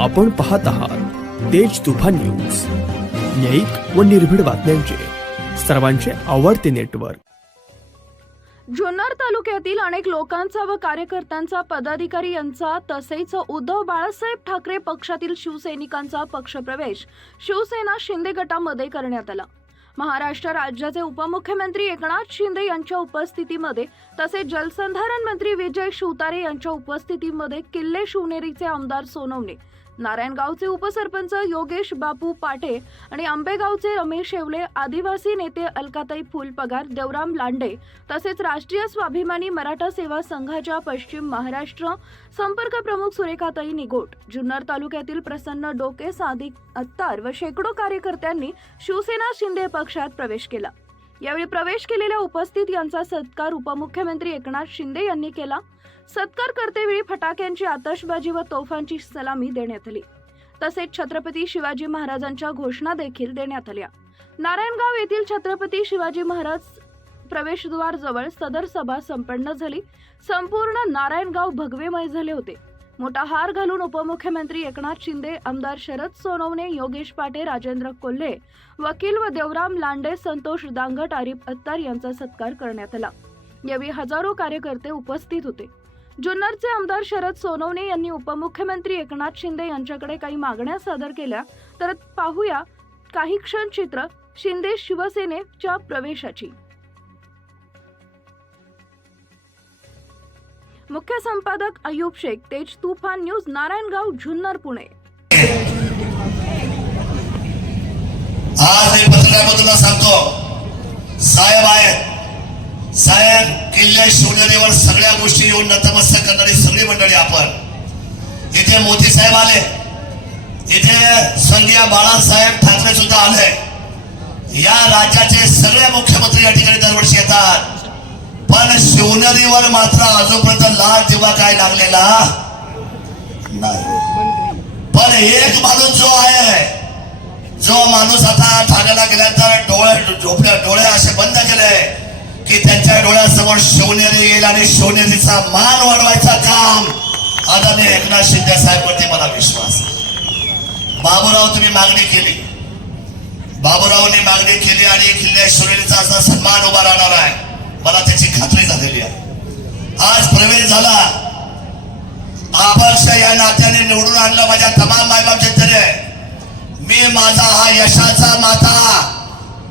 आपण पाहत आहात तेज तुफान न्यूज. न्यायिक व निर्भीड बातम्यांचे. सर्वांचे आवडते नेटवर्क. जुन्नर तालुक्यातील अनेक लोकांचा व कार्यकर्त्यांचा पदाधिकारी यांचा तसेच उद्धव बाळासाहेब ठाकरे पक्षातील शिवसैनिकांचा पक्षप्रवेश शिवसेना शिंदे गटामध्ये करण्यात आला. महाराष्ट्र राज्याचे उपमुख्यमंत्री एकनाथ शिंदे यांच्या उपस्थितीमध्ये तसेच जलसंधारण मंत्री विजय शिवतारे यांच्या उपस्थितीमध्ये किल्ले शिवनेरीचे आमदार सोनवणे नारायणगावचे उपसरपंच योगेश बापू पाटे आणि आंबेगावचे रमेश येवले आदिवासी नेते अलकाताई फुलपगार देवराम लांडे तसेच राष्ट्रीय स्वाभिमानी मराठा सेवा संघाच्या पश्चिम महाराष्ट्र संपर्क प्रमुख सुरेखाताई निगोट जुन्नर तालुक्यातील प्रसन्न डोके सादिक अत्तार व शेकडो कार्यकर्त्यांनी शिवसेना शिंदे पक्षात प्रवेश केला. यावेळी प्रवेश केलेल्या उपस्थित यांचा सत्कार उपमुख्यमंत्री एकनाथ शिंदे यांनी केला. सत्कार करतेवेळी फटाक्यांची आतषबाजी व तोफांची सलामी देण्यात आली. तसेच छत्रपती शिवाजी महाराजांच्या घोषणा देखील देण्यात आल्या. नारायणगाव येथील छत्रपती शिवाजी महाराज प्रवेशद्वार जवळ सदर सभा संपन्न झाली. संपूर्ण नारायणगाव भगवेमय झाले होते. मोठा हार घालून उपमुख्यमंत्री एकनाथ शिंदे आमदार शरद सोनवणे योगेश पाटे राजेंद्र कोल्हे वकील व देवराम लांडे संतोष दांगट आरिफ अत्तार यांचा सत्कार करण्यात आला. यावेळी हजारो कार्यकर्ते उपस्थित होते. जुन्नरचे आमदार शरद सोनवणे यांनी उपमुख्यमंत्री एकनाथ शिंदे यांच्याकडे काही मागण्या सादर केल्या तर पाहूया काही क्षण चित्र शिंदे शिवसेनेच्या प्रवेशाची. मुख्य संपादक अयूब शेख तेज तुफान न्यूज नारायणगाव जुन्नर पुणे. आज मी पत्रकारांबद्दल सांगतो साहेब आहेत. साहेब किल्ले शिवनेरीवर सगळ्या गोष्टी येऊन नतमस्तक करणारी सगळी मंडळी आपण. इथे मोदी साहेब आले. इथे स्वर्गीय बाळासाहेब ठाकरे सुद्धा आले. या राज्याचे सगळे पण शिवनेरीवर मात्र अजूनपर्यंत लाल दिवा काय लागलेला? नाही. पण एक माणूस जो आहे जो माणूस आता ठाण्याला गेल्यानंतर डोळे झोपल्या डोळे असे बंद केले की त्यांच्या डोळ्यासमोर शिवनेरी येईल आणि शिवनेरीचा मान वाढवायचा काम. आदरणीय एकनाथ शिंदे साहेबांवरती मला विश्वास बाबूराव तुम्ही मागणी केली. बाबूरावनी मागणी केली आणि किल्ले शिवनेरीचा असा सन्मान उभा राहणार आहे. मला त्याची खात्री झालेली आहे. आज प्रवेश झाला. अपक्ष या नात्याने निवडून आणलं माझ्या तमाम मायबापचे तरी. मी माझा हा यशाचा माता.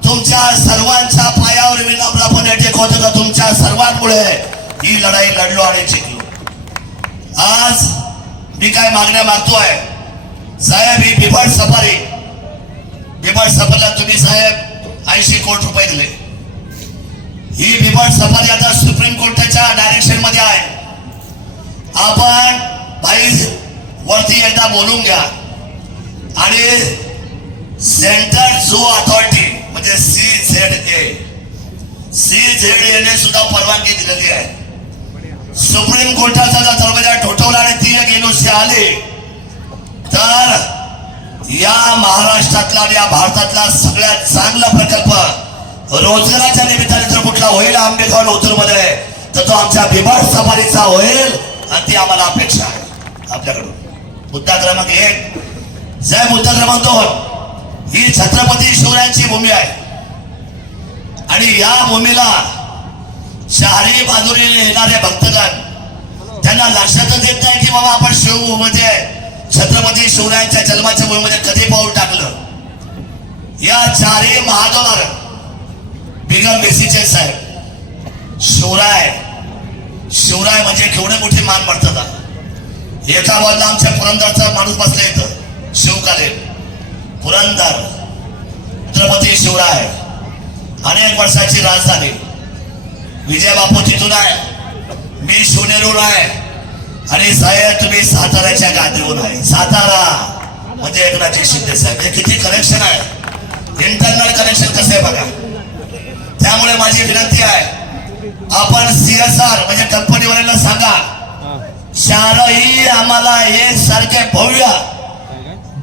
तुमच्या सर्वांच्या पायावर विनम्रपणे टेकवतो का तुमच्या सर्वांमुळे ही लढाई लढलो आणि जिंकलो. आज मी काय मागण्या मागतोय? साहेब ही बिबट सफारी. बिबट सफरला तुम्ही साहेब ऐंशी कोटी रुपये दिले. ही बिबट सफारी आता सुप्रीम कोर्टाच्या डायरेक्शनमध्ये आहे. आपण भाई वरती एकदा बोलून घ्या. आणि सेंट्रल झू अथॉरिटी म्हणजे C Z A C Z A सुद्धा परवानगी दिलेली आहे. सुप्रीम कोर्टाचा जर दरवाजा ठोठवला आणि ती एक एनओसी आली तर या महाराष्ट्रातला आणि या भारतातला सगळ्यात चांगला प्रकल्प रोजगाराच्या निमित्ताने जर कुठला होईल आंबेगाव ओतूरमध्ये तर तो आमच्या बिबाड सफारीचा होईल आणि ती आम्हाला अपेक्षा आहे. आपल्याकडून. मुद्दा क्रमांक एक. जय मुद्दा क्रमांक दोन. ही छत्रपती शिवरायांची भूमी आहे. आणि या भूमीला चारही बाजूने येणारे भक्तगण त्यांना लक्षातच येत नाही की बाबा आपण शिव म्हणजे छत्रपती शिवरायांच्या जन्माच्या भूमीमध्ये कधी पाऊल टाकलं? या चारही महाद्वार बिगर मेसीचे साहेब. शिवराय. शिवराय म्हणजे केवढे मोठे मान पडतात एका बाजूला आमच्या पुरंदरचा माणूस बसला इथं शिवकालीन. पुरंदर. छत्रपती शिवराय. अनेक वर्षाची राजधानी. विजय बापू तिथून आहे. मी शिवनेरून आहे. आणि साहेब तुम्ही साताऱ्याच्या गादीवर आहे. सातारा म्हणजे एकनाथजी शिंदे साहेब. हे किती कनेक्शन आहे. इंटरनल कनेक्शन कसं आहे बघा. त्यामुळे माझी विनंती आहे आपण सीएसआर म्हणजे कंपनीवाल्यांना सांगा चारही आम्हाला एक सारखे भव्य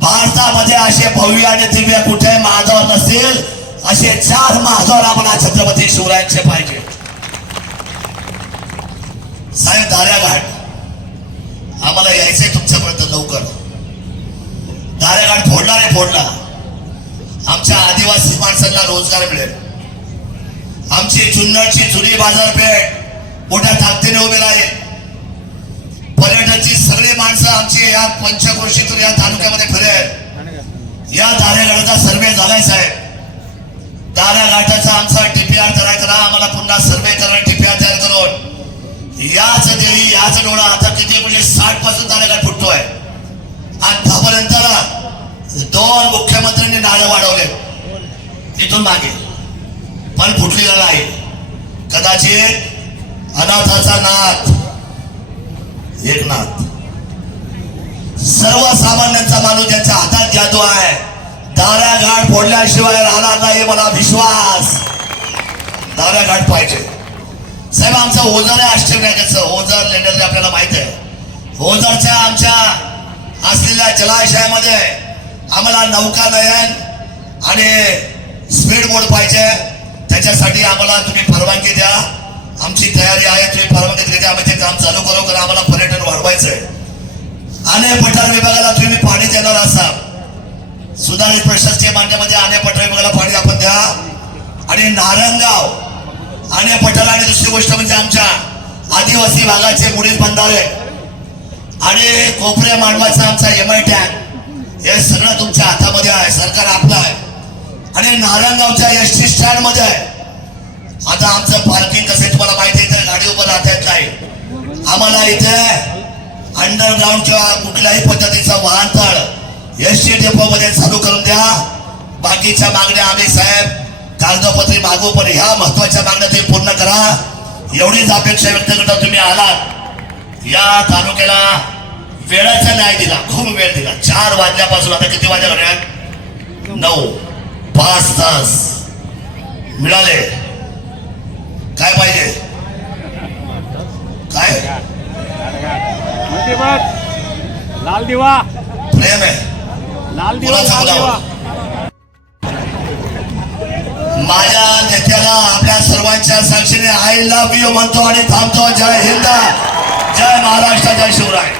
भारतामध्ये असे भव्य आणि दिव्य कुठे महाद्वार नसतील असे चार महाद्वार आम्हाला छत्रपती शिवरायांचे पाहिजे. साहेब दाऱ्याघाट आम्हाला यायचंय तुमच्यापर्यंत लवकर. दाऱ्याघाट फोडला नाही फोडला आमच्या आदिवासी माणसांना रोजगार मिळेल. आमची चुन्नाची जुनी बाजारपेठ मोठ्या ताकदीने उभी राहील. पर्यटनची सगळी माणसं आमची या पंचक्रोशीतून या तालुक्यामध्ये फिरेल. या दारेघाटाचा सर्वे झालाय साहेब. दाराघाटाचा आमचा टीपीआर तयार करा आम्हाला पुन्हा सर्वे करा टीपीआर तयार करून. याच देवी याच डोळा आता किती म्हणजे साठपासून दारेघाट फुटतोय. आतापर्यंत दोन मुख्यमंत्र्यांनी नारळ वाढवले. इथून मागे. पण फुटलेला नाही कदाचित अनाथाचा नाथ. एकनाथ. सर्वसामान्यांचा माणूस त्यांच्या हातात जातो आहे दाऱ्या घाट फोडल्याशिवाय राहणार नाही मला विश्वास. दाऱ्या घाट पाहिजे. साहेब आमचं ओझर आहे आश्चर्याचं ओझर लेंडर आपल्याला माहीत आहे. ओझरच्या आमच्या असलेल्या जलाशयामध्ये आम्हाला नौका नयन आणि स्पीड बोट पाहिजे. त्याच्यासाठी आम्हाला तुम्ही परवानगी द्या. आमची तयारी आहे तुम्ही परवानगी दिली आम्ही ते काम चालू करू कारण आम्हाला पर्यटन वाढवायचंय. आणि पठार विभागाला तुम्ही पाणी देणार असा सुधारित प्रशासकीय मान्यमध्ये आणि पठार विभागाला पाणी आपण द्या. आणि नारंगाव आणि पठार आणि दुसरी गोष्ट म्हणजे आमच्या आदिवासी भागाचे मुडील बंधारे आणि कोपऱ्या मांडवाचा आमचा एम आय टॅग हे सगळं तुमच्या हातामध्ये आहे. सरकार आपलं आहे. ठिकाणी नारायणगावच्या एस टी स्टँडमध्ये आहे. आता आमचं पार्किंग कसं तुम्हाला माहिती आहे तर गाडी उभं राहता येत नाही. आम्हाला इथे अंडरग्राऊंडच्या कुठल्याही पद्धतीचा वाहनतळ एस टी डेपो मध्ये चालू करून द्या. बाकीच्या मागण्या आम्ही साहेब कागदोपत्री मागू पण ह्या महत्त्वाच्या मागण्या तुम्ही पूर्ण करा. एवढीच अपेक्षा व्यक्त करता तुम्ही आलात. या तालुक्याला वेळाचा न्याय दिला खूप वेळ दिला. चार वाजल्यापासून आता किती वाजल्या घड्याळ नऊ. पाच तास मिळाले. काय पाहिजे? काय? लाल दिवा. प्रेम आहे. लाल दिवा? माझ्या नेत्याला आपल्या सर्वांच्या साक्षीने आय लव्ह यू म्हणतो आणि थांबतो. जय हिंद. जय महाराष्ट्र. जय शिवराय.